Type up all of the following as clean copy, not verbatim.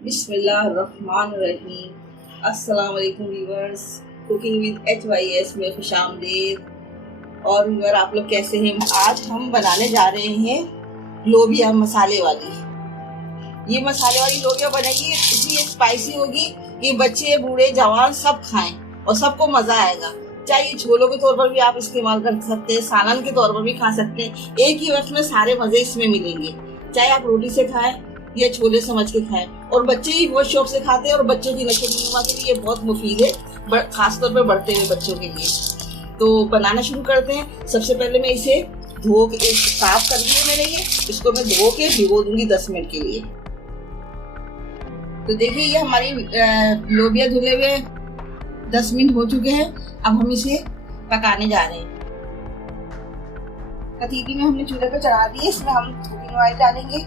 बिस्मिल्लाहिर्रहमानिर्रहीम। अस्सलाम वालेकुम व्यूअर्स, कुकिंग विद HYS में खुशामदीद। और व्यूअर आप लोग कैसे हैं? आज हम बनाने जा रहे हैं लोबिया मसाले वाली। ये मसाले वाली लोबिया बनेगी, इतनी स्पाइसी होगी कि बच्चे बूढ़े जवान सब खाएं और सबको मजा आएगा। चाहे ये छोलों के तौर पर भी आप इस्तेमाल कर सकते हैं, सालन के तौर पर भी खा सकते हैं। एक ही वक्त में सारे मजे इसमें मिलेंगे। चाहे आप रोटी से खाएं या छोले समझ के खाएं। और बच्चे ही बहुत शौक से खाते हैं और बच्चों की नशोनुमा के लिए बहुत मुफीद है, खासतौर पर बढ़ते हुए बच्चों के लिए। तो बनाना शुरू करते हैं। सबसे पहले मैं इसे धो के साफ कर लिया मैंने, ये इसको मैं धो के भिगो दूंगी 10 मिनट के लिए। तो देखिए ये हमारी लोबिया धुले हुए 10 मिनट हो चुके हैं। अब हम इसे पकाने जा रहे हैं। पतीली में हमने चूल्हे पर चढ़ा दिए, इसमें हम कुकिंग ऑयल डालेंगे।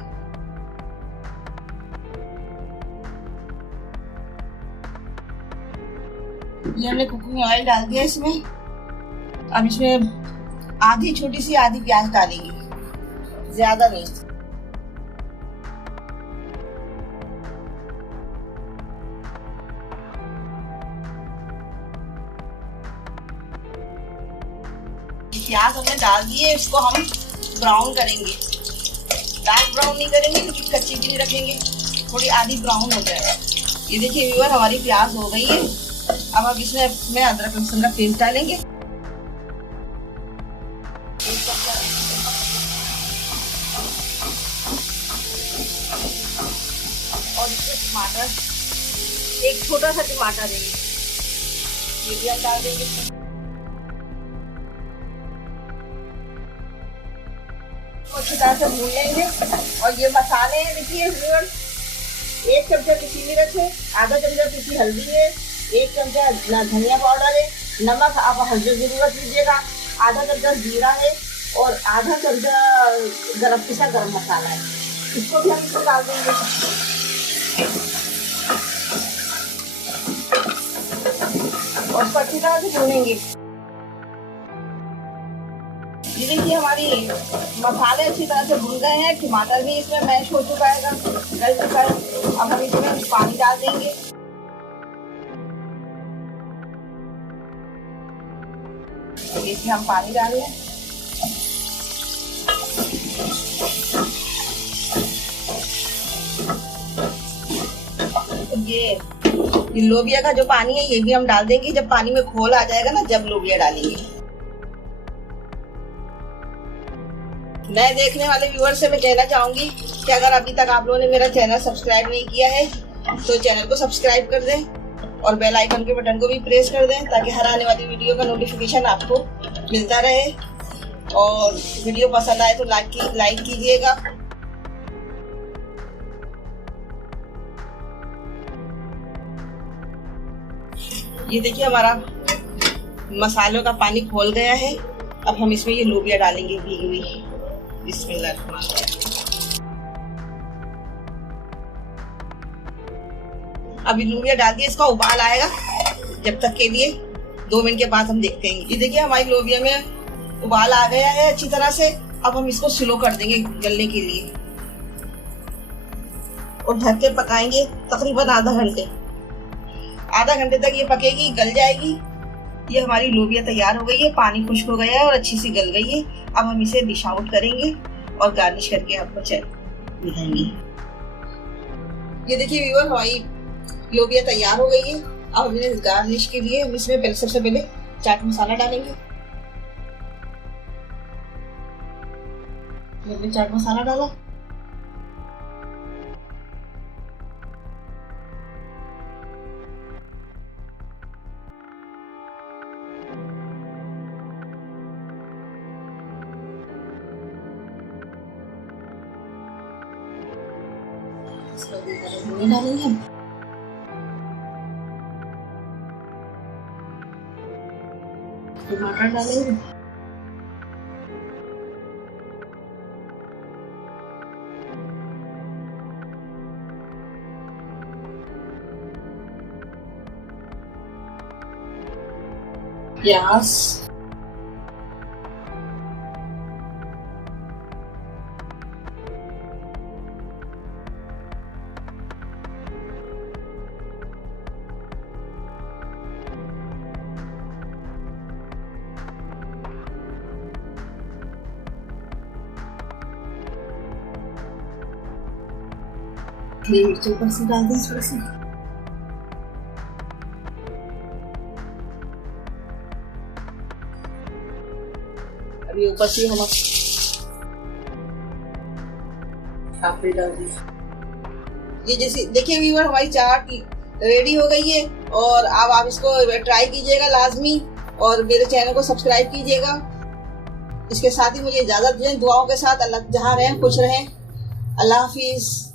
ये हमने कुकिंग ऑयल डाल दिया इसमें। अब इसमें आधी छोटी सी आधी प्याज डालेंगे, ज्यादा नहीं। प्याज हमने डाल दिए, इसको हम ब्राउन करेंगे। डार्क ब्राउन नहीं करेंगे क्योंकि कच्ची भी नहीं रखेंगे, थोड़ी आधी ब्राउन हो जाएगा। ये देखिए व्यूअर, हमारी प्याज हो गई है। अब हम इसमें अदरक लहसुन का पेस्ट डालेंगे। और इसमें टमाटर, एक छोटा सा टमाटर देंगे, ये भी हम डाल देंगे। अच्छी तरह से भून लेंगे। और ये मसाले हैं देखिए व्यूअर, 1 चमचा पिसी मिर्च है, आधा चमचा पिसी हल्दी है, 1 चमचा धनिया पाउडर है, नमक आप हर जो जरूरत लीजिएगा, आधा चमचा जीरा है और आधा चमचा पिसा गरम मसाला है। इसको भी हम इसमें डाल देंगे और इसको अच्छी तरह से भूनेंगे। ये देखिए हमारी मसाले अच्छी तरह से भून गए हैं, टमाटर भी इसमें मैश हो चुका है, गल चुका है। अब हम इसमें पानी डाल देंगे। इसमें हम पानी डाल लें। ये लोबिया का जो पानी है ये भी हम डाल देंगे। जब पानी में खोल आ जाएगा ना, जब लोबिया डालेंगे। मैं देखने वाले व्यूअर से मैं कहना चाहूंगी कि अगर अभी तक आप लोगों ने मेरा चैनल सब्सक्राइब नहीं किया है तो चैनल को सब्सक्राइब कर दें और बेल आइकन के बटन को भी प्रेस कर दें, ताकि हर आने वाली वीडियो का नोटिफिकेशन आपको मिलता रहे। और वीडियो पसंद आए तो लाइक कीजिएगा। ये देखिए हमारा मसालों का पानी खोल गया है। अब हम इसमें ये लोबिया डालेंगे भीगी हुई। बिस्मिल्लाह। अभी लोबिया डाल दिए, इसका उबाल आएगा जब तक के लिए 2 मिनट के बाद हम देखते हैं। ये देखिए हमारी लोबिया में उबाल आ गया है अच्छी तरह से। अब हम इसको स्लो कर देंगे गलने के लिए और ढक के पकाएंगे तकरीबन आधा घंटे तक ये पकेगी, गल जाएगी। ये हमारी लोबिया तैयार हो गई है, पानी खुश्क हो गया है और अच्छी सी गल गई है। अब हम इसे डिश आउट करेंगे और गार्निश करके आपको दिखाएंगे। ये देखिए व्यूअर, हमारी लोबिया तैयार हो गई है। अब हमने गार्निश के लिए हम इसमें सबसे पहले चाट मसाला डालेंगे। मैंने चाट मसाला डाला, डालेंगे हम। टमाटर डालेंगे, प्याज, ये मिर्च ऊपर से डाल दें थोड़ी सी। अभी ऊपर से हम पापड़ी डाल दी। ये जैसे देखिए व्यूअर, हमारी चाट रेडी हो गई है। और अब आप इसको ट्राई कीजिएगा लाजमी, और मेरे चैनल को सब्सक्राइब कीजिएगा। इसके साथ ही मुझे इजाजत दें दुआओं के साथ। अल्लाह जहाँ रहें खुश रहें। अल्लाह हाफिज।